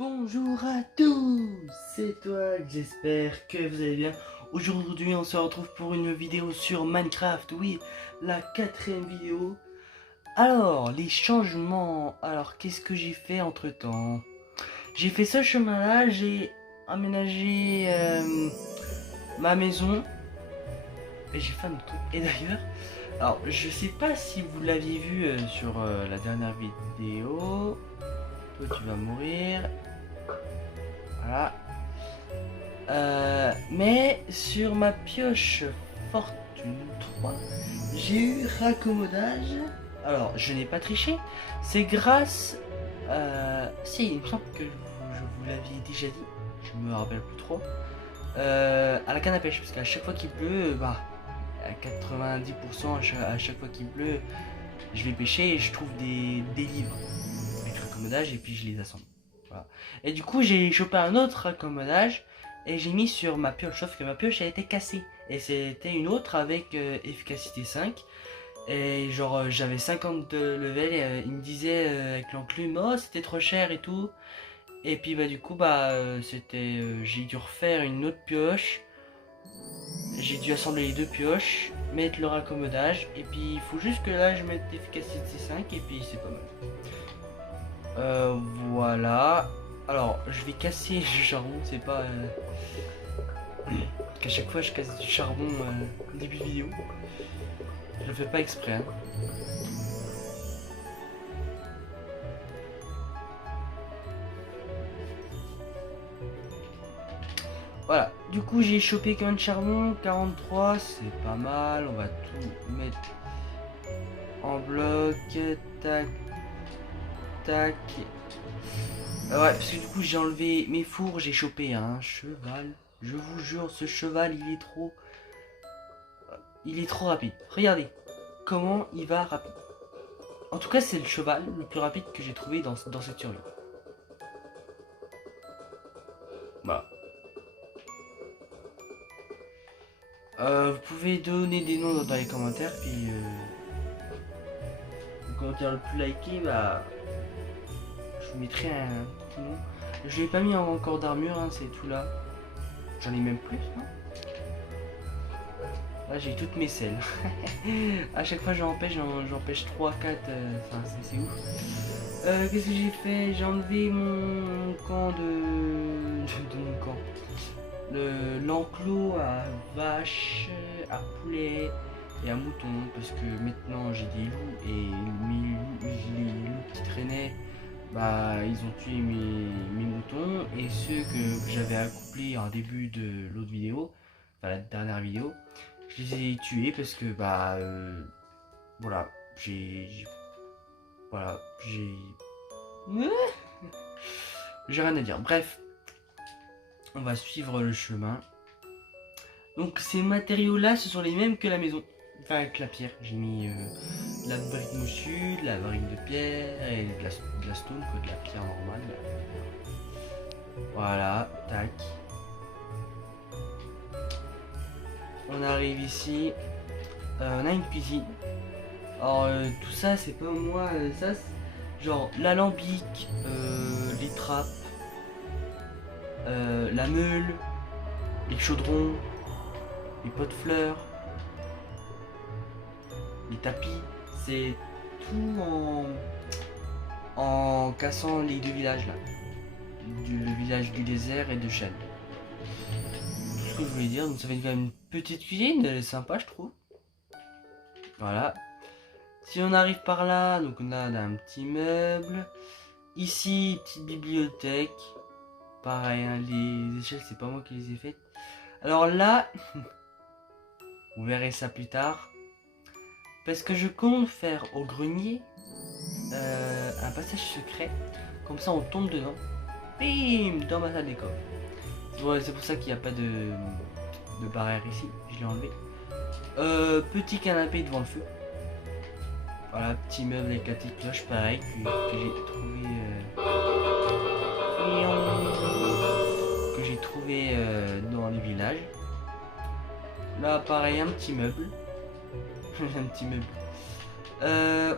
Bonjour à tous, c'est toi, j'espère que vous allez bien. Aujourd'hui on se retrouve pour une vidéo sur Minecraft, oui, la 4e vidéo. Alors, les changements, alors qu'est-ce que j'ai fait entre temps? J'ai fait ce chemin là, j'ai aménagé ma maison. Et j'ai fait un autre truc. Et d'ailleurs, alors je sais pas si vous l'aviez vu sur la dernière vidéo. Toi tu vas mourir. Voilà. Mais sur ma pioche fortune 3, j'ai eu raccommodage. Alors, je n'ai pas triché. C'est grâce. Si, il me semble que je vous l'aviez déjà dit. Je me rappelle plus trop. À la canne à pêche, parce qu'à chaque fois qu'il pleut, bah, à 90% à chaque fois qu'il pleut, je vais pêcher et je trouve des livres avec raccommodage et puis je les assemble. Voilà. Et du coup, j'ai chopé un autre raccommodage et j'ai mis sur ma pioche, sauf que ma pioche a été cassée. Et c'était une autre avec efficacité 5. Et genre, j'avais 50 de level et il me disait avec l'enclume, oh c'était trop cher et tout. Et puis bah du coup, bah j'ai dû refaire une autre pioche. J'ai dû assembler les deux pioches, mettre le raccommodage. Et puis il faut juste que là je mette efficacité 5 et puis c'est pas mal. Voilà. Alors, je vais casser du charbon, c'est pas... qu'à chaque fois je casse du charbon au début de vidéo. Je le fais pas exprès. Hein. Voilà. Du coup, j'ai chopé combien de charbon? 43, c'est pas mal. On va tout mettre en bloc. Tac. Tac. Ouais, parce que du coup, j'ai enlevé mes fours. J'ai chopé un cheval. Je vous jure, ce cheval, il est trop... Il est trop rapide. Regardez comment il va rapide. En tout cas, c'est le cheval le plus rapide que j'ai trouvé dans cette survie. Voilà. Vous pouvez donner des noms dans les commentaires, puis le commentaire le plus liké, bah, je vous mettrai un petit nom. Je lui ai pas mis encore d'armure, hein, c'est tout là. J'en ai même plus, non? Là, j'ai toutes mes selles. À chaque fois, j'en pêche 3, 4, enfin, c'est ouf. Qu'est-ce que j'ai fait? J'ai enlevé mon camp de mon camp. L'enclos à vaches, à poulets et à moutons, parce que maintenant j'ai des loups et les loups qui traînaient, bah ils ont tué mes moutons, et ceux que j'avais accouplés en début de l'autre vidéo, enfin la dernière vidéo, je les ai tués parce que bah voilà, voilà, j'ai rien à dire. Bref, on va suivre le chemin. Donc ces matériaux là, ce sont les mêmes que la maison. Enfin avec la pierre. J'ai mis la brique moussue, de la brique de pierre et de la stone, quoi, de la pierre normale. Voilà, tac. On arrive ici. On a une cuisine. Alors tout ça c'est pas moi, ça c'est genre l'alambic, les trappes, la meule, les chaudrons, les pots de fleurs, les tapis, c'est tout en cassant les deux villages là, le village du désert et de Chêne. Tout ce que je voulais dire, donc ça fait quand même une petite cuisine, elle est sympa je trouve. Voilà. Si on arrive par là, donc on a un petit meuble. Ici, petite bibliothèque. Pareil, hein, les échelles, c'est pas moi qui les ai faites. Alors là, vous verrez ça plus tard. Parce que je compte faire au grenier un passage secret. Comme ça, on tombe dedans. Bim, dans ma salle des coffres. C'est pour ça qu'il n'y a pas de barrière ici. Je l'ai enlevé. Petit canapé devant le feu. Voilà, petit meuble avec la petite cloche, pareil, que j'ai trouvé dans les villages. Là, pareil, un petit meuble. Un petit meuble.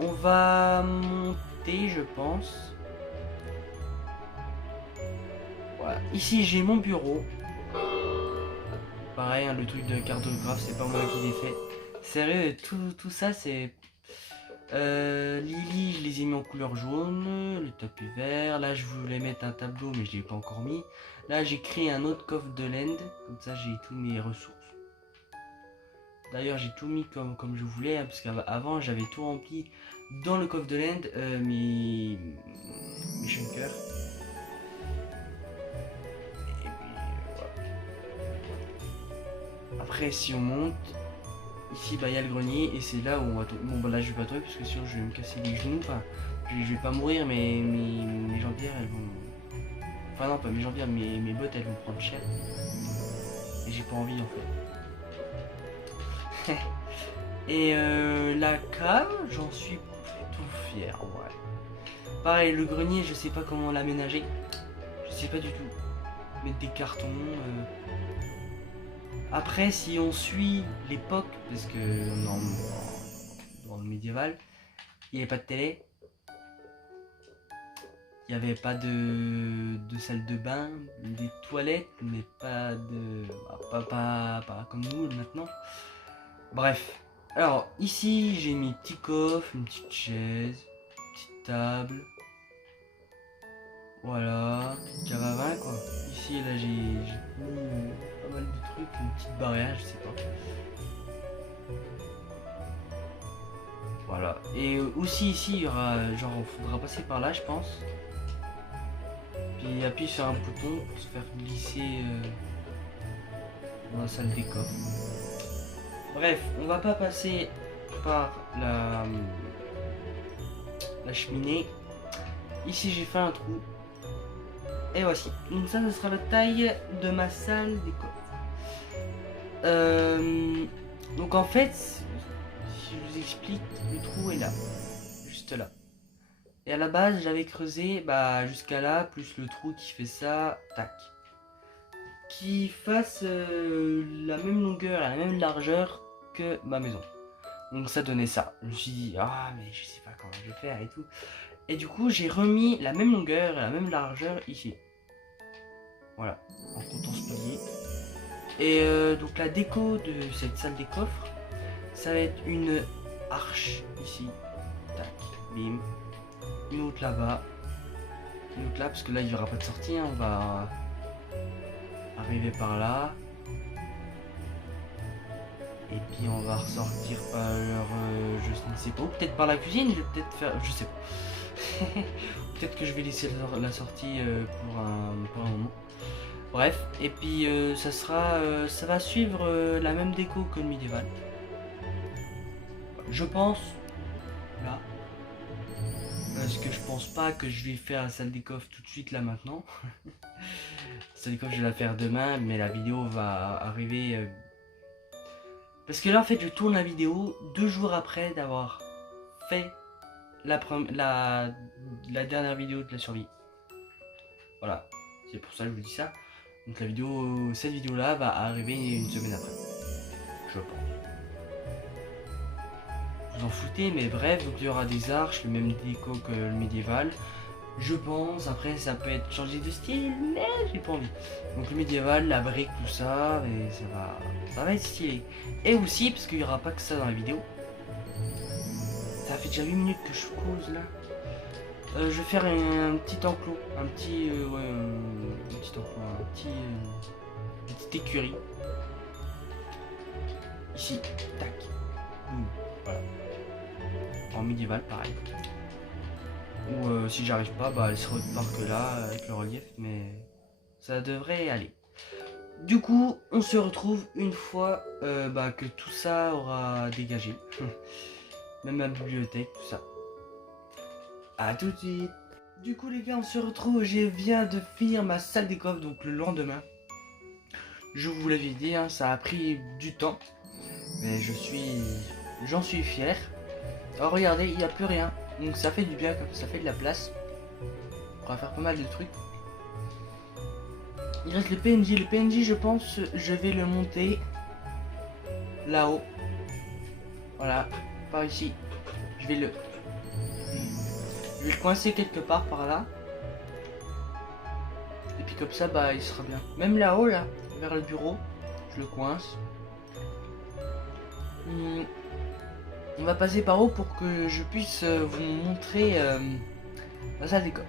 On va monter, je pense. Voilà. Ici j'ai mon bureau. Pareil, hein, le truc de cartographe, c'est pas moi qui l'ai fait. Sérieux, tout ça c'est... Lily, je les ai mis en couleur jaune, le tapis vert. Là, je voulais mettre un tableau, mais je l'ai pas encore mis. Là, j'ai créé un autre coffre de land, comme ça j'ai toutes mes ressources. D'ailleurs, j'ai tout mis comme je voulais, hein, parce qu'avant, j'avais tout rempli dans le coffre de land, mes chunkers. Et puis, voilà. Après, si on monte, ici, bah, il y a le grenier, et c'est là où on va tomber. Bon, bah là, je vais pas tomber, parce que sinon, je vais me casser les genoux. Enfin, je vais pas mourir, mais mes jambières, elles vont... Enfin, non, pas mes jambières, mes bottes, elles vont prendre cher. Et j'ai pas envie, en fait. Et la cave, j'en suis plutôt fier, ouais. Pareil, le grenier, je sais pas comment l'aménager. Je sais pas du tout. Mettre des cartons. Après, si on suit l'époque, parce que dans le médiéval, il n'y avait pas de télé. Il n'y avait pas de salle de bain, des toilettes, mais pas de... Pas comme nous maintenant. Bref. Alors, ici, j'ai mis petit coffre, une petite chaise, une petite table. Voilà, petite cave à vin, quoi. Ici, là, j'ai mis pas mal de trucs, une petite barrière, je sais pas. Voilà. Et aussi, ici, il y aura... Genre, il faudra passer par là, je pense. Puis appuyer sur un bouton pour se faire glisser dans la salle des coffres. Bref, on va pas passer par la cheminée. Ici j'ai fait un trou. Et voici. Donc ça sera la taille de ma salle des coffres. Donc en fait, si je vous explique, le trou est là. Juste là. Et à la base j'avais creusé jusqu'à là, plus le trou qui fait ça, tac. Qui fasse la même longueur et la même largeur que ma maison. Donc ça donnait ça. Je me suis dit, ah mais je sais pas comment je vais faire et tout. Et du coup j'ai remis la même longueur et la même largeur ici. Voilà, en comptant ce pilier. Et donc la déco de cette salle des coffres, ça va être une arche ici. Tac, bim. Une autre là-bas. Une autre là, parce que là il n'y aura pas de sortie, hein. On va arriver par là. Et puis on va ressortir par je ne sais pas, peut-être par la cuisine, je vais peut-être faire, je sais pas. Peut-être que je vais laisser la sortie pour un moment. Bref, et puis ça va suivre la même déco que le médiéval. Je pense, là. Parce que je pense pas que je vais faire la salle des coffres tout de suite là maintenant. La salle des coffres je vais la faire demain, mais la vidéo va arriver... Parce que là en fait je tourne la vidéo 2 jours après d'avoir fait la dernière vidéo de la survie. Voilà, c'est pour ça que je vous dis ça. Donc cette vidéo là va arriver une semaine après. Je pense. Vous en foutez, mais bref, donc il y aura des arches, le même déco que le médiéval. Je pense, après ça peut être changé de style, mais j'ai pas envie. Donc le médiéval, la brique, tout ça, et ça va être stylé. Et aussi, parce qu'il n'y aura pas que ça dans la vidéo. Ça fait déjà 8 minutes que je cause là. Je vais faire un petit enclos, un petit enclos, une petite écurie. Ici, tac. Voilà. En médiéval, pareil. Ou si j'arrive pas, elle sera autre part que là, avec le relief, mais ça devrait aller. Du coup, on se retrouve une fois que tout ça aura dégagé. Même ma bibliothèque, tout ça. A tout de suite. Du coup les gars, on se retrouve, je viens de finir ma salle des coffres, donc le lendemain. Je vous l'avais dit, hein, ça a pris du temps. Mais j'en suis fier. Alors regardez, il n'y a plus rien. Donc ça fait du bien, ça fait de la place. On va faire pas mal de trucs. Il reste le PNJ. Le PNJ, je pense, je vais le monter là-haut. Voilà, par ici. Je vais le coincer quelque part par là. Et puis comme ça, bah il sera bien. Même là-haut, là, vers le bureau, je le coince. On va passer par haut pour que je puisse vous montrer la salle des coffres.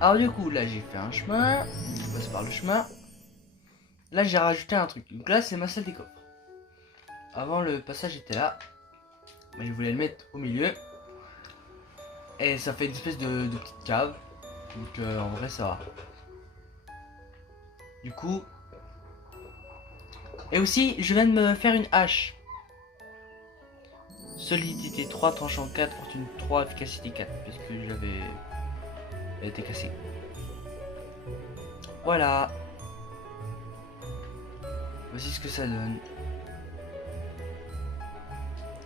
Alors du coup, là j'ai fait un chemin, je passe par le chemin. Là j'ai rajouté un truc. Donc là c'est ma salle des coffres. Avant le passage était là, mais je voulais le mettre au milieu. Et ça fait une espèce de petite cave. Donc en vrai ça va. Du coup. Et aussi je viens de me faire une hache. Solidité 3, tranchant 4, fortune 3, efficacité 4. Parce que j'avais. Elle était cassée. Voilà. Voici ce que ça donne.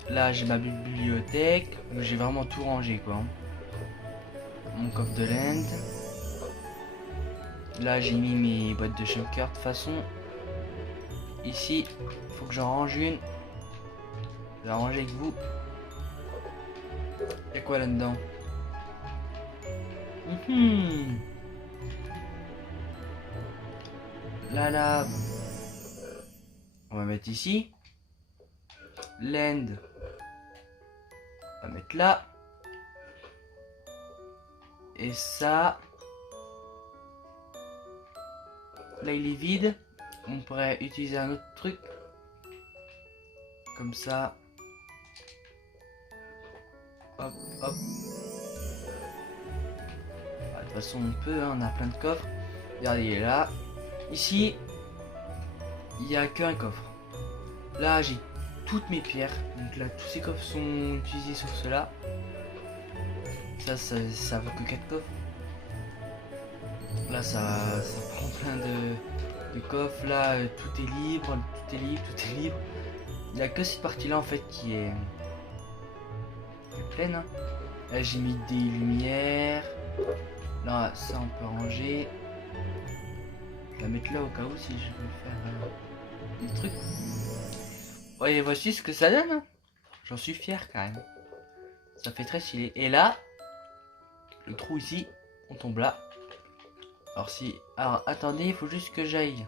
Là j'ai ma bibliothèque. J'ai vraiment tout rangé quoi. Mon coffre de land. Là j'ai mis mes boîtes de Shunker. De toute façon. Ici, faut que j'en range une. Je vais ranger avec vous. Y'a quoi là-dedans? Là. On va mettre ici. Land. On va mettre là. Et ça. Là il est vide. On pourrait utiliser un autre truc. Comme ça. Hop, hop. De toute façon on peut, hein, on a plein de coffres. Regardez, il est là. Ici, il n'y a qu'un coffre. Là j'ai toutes mes pierres. Donc là tous ces coffres sont utilisés sauf ceux-là. Ça vaut que 4 coffres. Là ça prend plein de coffres. Là tout est libre, tout est libre. Il n'y a que cette partie là en fait qui est pleine. Hein. Là j'ai mis des lumières. Là ça on peut ranger. Je vais la mettre là au cas où si je veux faire des trucs. Ouais, voici ce que ça donne. Hein. J'en suis fier quand même. Ça fait très stylé. Et là, le trou ici, on tombe là. Alors si... Alors attendez, il faut juste que j'aille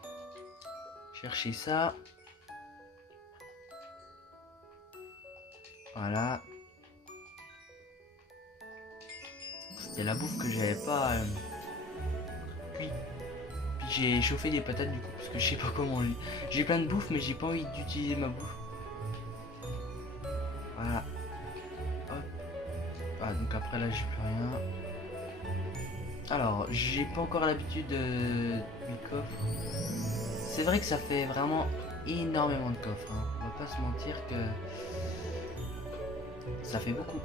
chercher ça. Voilà. C'était la bouffe que j'avais pas cuit. Puis j'ai chauffé des patates du coup, parce que je sais pas comment... J'ai plein de bouffe, mais j'ai pas envie d'utiliser ma bouffe. Voilà. Hop. Ah, donc après là, j'ai plus rien. Alors, j'ai pas encore l'habitude du coffre. C'est vrai que ça fait vraiment énormément de coffres. Hein. On va pas se mentir que ça fait beaucoup.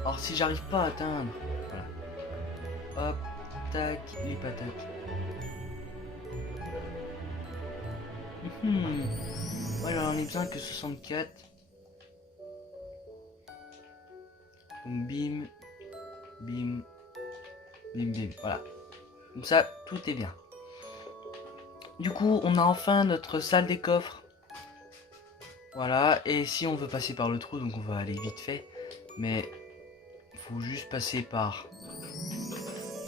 Alors si j'arrive pas à atteindre, voilà. Hop, tac, les patates. Voilà, j'en ai besoin que 64. Donc bim, bim, bim, bim. Voilà. Comme ça, tout est bien. Du coup, on a enfin notre salle des coffres. Voilà. Et si on veut passer par le trou, donc on va aller vite fait. Mais il faut juste passer par...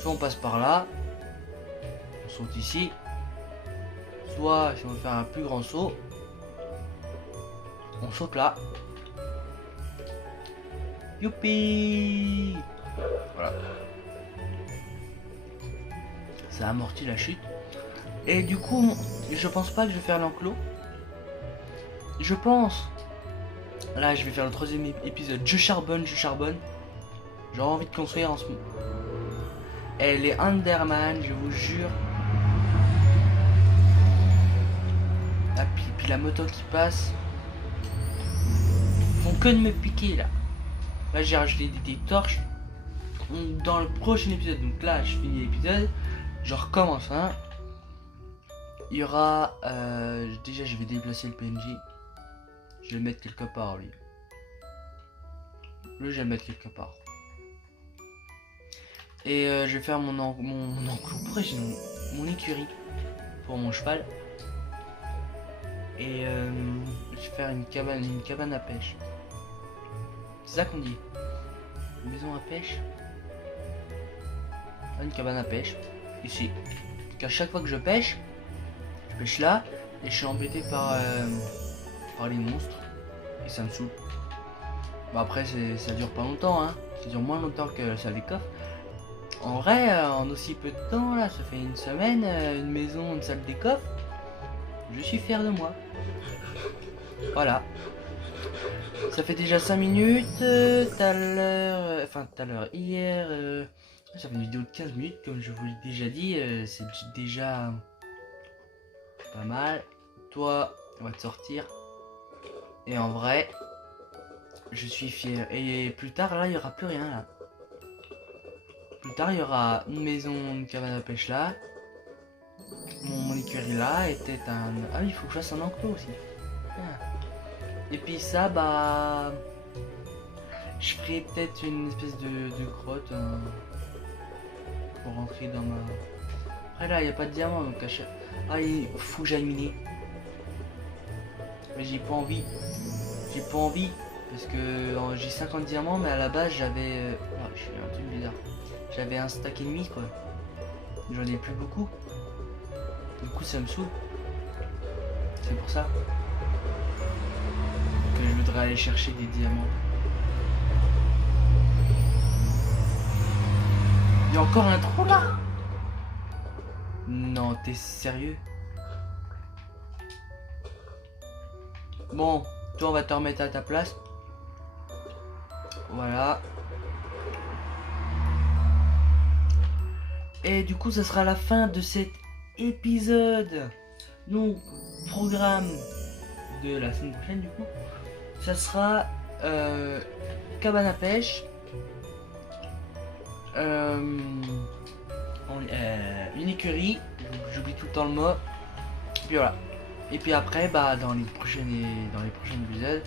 Soit on passe par là. On saute ici. Soit si on veut faire un plus grand saut, on saute là. Youpi! Voilà. Ça amortit la chute. Et du coup, je pense pas que je vais faire l'enclos. Je pense. Là, je vais faire le 3e épisode. Je charbonne. J'ai envie de construire en ce moment. Et les Enderman, je vous jure. Ah, puis la moto qui passe. Ils font que de me piquer là. Là, j'ai rajouté des torches. Dans le prochain épisode, donc là, je finis l'épisode. Je recommence, hein. Il y aura... déjà, je vais déplacer le PNJ. Je vais le mettre quelque part, lui. Lui, je vais le mettre quelque part. Et je vais faire mon enclos. Pourquoi j'ai mon écurie pour mon cheval. Et je vais faire une cabane à pêche. C'est ça qu'on dit. Une maison à pêche. une cabane à pêche, ici. Car chaque fois que je pêche là, et je suis embêté par les monstres, et ça me saoule. Bon après ça dure pas longtemps, hein. Ça dure moins longtemps que la salle des coffres. En vrai, en aussi peu de temps, là, ça fait une semaine, une maison, une salle des coffres, je suis fier de moi. Voilà. Ça fait déjà 5 minutes, tout à l'heure, hier, ça fait une vidéo de 15 minutes, comme je vous l'ai déjà dit, c'est déjà pas mal. Toi, on va te sortir. Et en vrai, je suis fier. Et plus tard, là, il n'y aura plus rien, là. Plus tard, il y aura une maison, une cabane à pêche là. Mon écurie là, et peut-être un... Ah oui, il faut que je fasse un enclos aussi. Ah. Et puis ça, bah... Je ferai peut-être une espèce de grotte pour rentrer dans ma... Après là, il n'y a pas de diamant, donc à chaque... Ah, il faut que j'aille miner. Mais j'ai pas envie. J'ai pas envie. Parce que j'ai 50 diamants, mais à la base j'avais... Oh, je suis un truc bizarre. J'avais un stack et demi, quoi. J'en ai plus beaucoup. Du coup, ça me saoule. C'est pour ça que je voudrais aller chercher des diamants. Il y a encore un trou là? Non, t'es sérieux? Bon, toi on va te remettre à ta place. Voilà. Et du coup, ça sera la fin de cet épisode. Donc, programme de la semaine prochaine, du coup, ça sera cabane à pêche, une écurie, j'oublie tout le temps le mot, puis voilà. Et puis après, bah, dans les prochaines épisodes,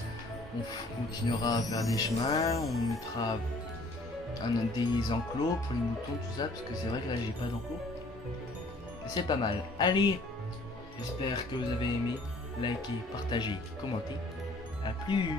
on continuera à faire des chemins, on mettra des enclos pour les moutons, tout ça, parce que c'est vrai que là j'ai pas d'enclos. C'est pas mal. Allez, j'espère que vous avez aimé. Likez, partagez, commentez. A plus.